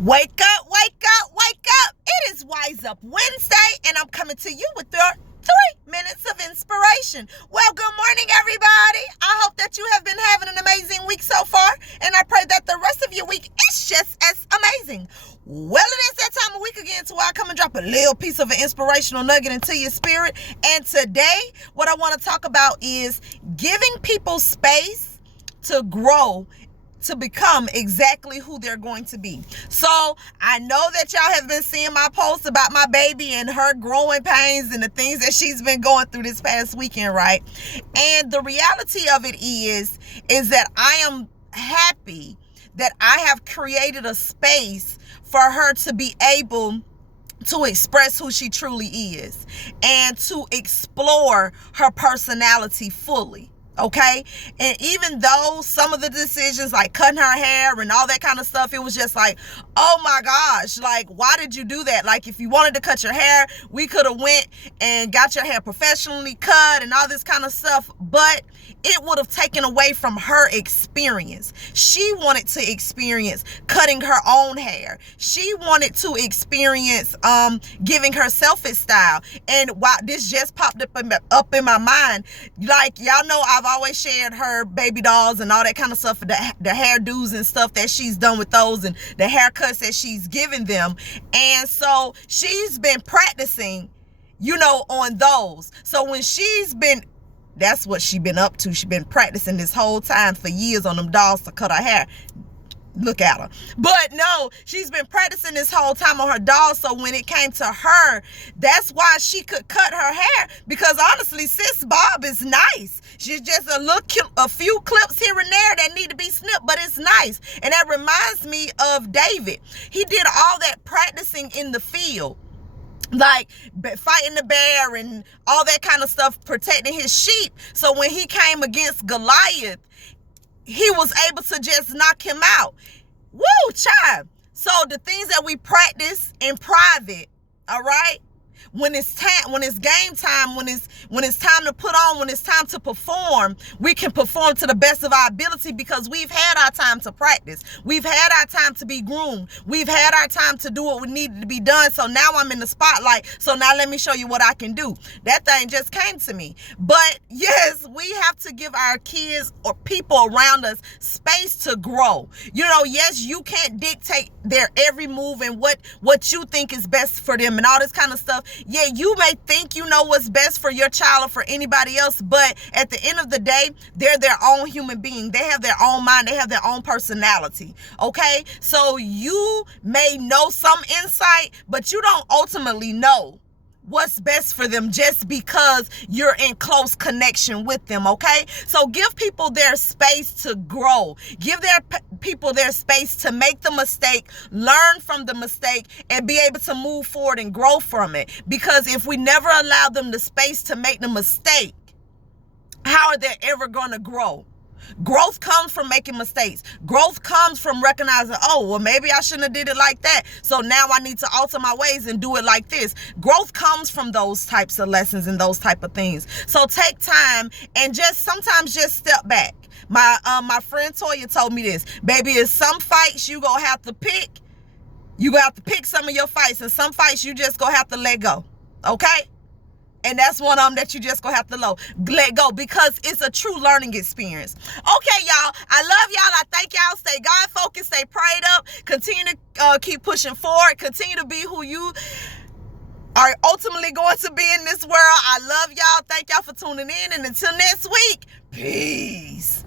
Wake up, wake up, wake up. It is Wise Up Wednesday, and I'm coming to you with your 3 minutes of inspiration. Well, good morning, everybody. I hope that you have been having an amazing week so far, and I pray that the rest of your week is just as amazing. Well, it is that time of week again, so I come and drop a little piece of an inspirational nugget into your spirit. And today, what I want to talk about is giving people space to grow, to become exactly who they're going to be. So I know that y'all have been seeing my posts about my baby and her growing pains and the things that she's been going through this past weekend, right? And the reality of it is that I am happy that I have created a space for her to be able to express who she truly is and to explore her personality fully. Okay. And even though some of the decisions like cutting her hair and all that kind of stuff, it was just like, oh my gosh, like, why did you do that? Like, if you wanted to cut your hair, we could have went and got your hair professionally cut and all this kind of stuff. But it would have taken away from her experience. She wanted to experience cutting her own hair. She wanted to experience giving herself a style. And while this just popped up in my mind, like, y'all know I've always shared her baby dolls and all that kind of stuff, the hairdos and stuff that she's done with those and the haircuts that she's given them. And so she's been practicing, on those. So when that's what she's been up to. She's been practicing this whole time for years on them dolls to cut her hair. Look at her. But no, she's been practicing this whole time on her dolls. So when it came to her, that's why she could cut her hair. Because honestly, Sis Bob is nice. She's just a few clips here and there that need to be snipped, but it's nice. And that reminds me of David. He did all that practicing in the field, like fighting the bear and all that kind of stuff, protecting his sheep. So when he came against Goliath, he was able to just knock him out. Woo, child. So the things that we practice in private, all right, when it's game time, when it's time to put on, when it's time to perform, we can perform to the best of our ability because we've had our time to practice. We've had our time to be groomed. We've had our time to do what we needed to be done. So now I'm in the spotlight. So now let me show you what I can do. That thing just came to me. But yes, we have to give our kids or people around us space to grow. Yes, you can't dictate their every move and what you think is best for them and all this kind of stuff. Yeah, you may think you know what's best for your child or for anybody else, but at the end of the day, they're their own human being. They have their own mind. They have their own personality. Okay? So you may know some insight, but you don't ultimately know what's best for them just because you're in close connection with them. Okay, so give people their space to grow. Give people their space to make the mistake, learn from the mistake, and be able to move forward and grow from it. Because if we never allow them the space to make the mistake, how are they ever going to grow? Growth comes from making mistakes. Growth comes from recognizing, oh, well, maybe I shouldn't have did it like that. So now I need to alter my ways and do it like this. Growth comes from those types of lessons and those type of things. So take time and sometimes just step back. My friend Toya told me this, baby, is some fights you gonna have to pick. You gonna have to pick some of your fights, and some fights you just gonna have to let go. Okay? And that's one of them that you just gonna have to let go because it's a true learning experience. Okay, y'all. I love y'all. I thank y'all. Stay God focused. Stay prayed up. Continue to keep pushing forward. Continue to be who you are ultimately going to be in this world. I love y'all. Thank y'all for tuning in. And until next week, peace.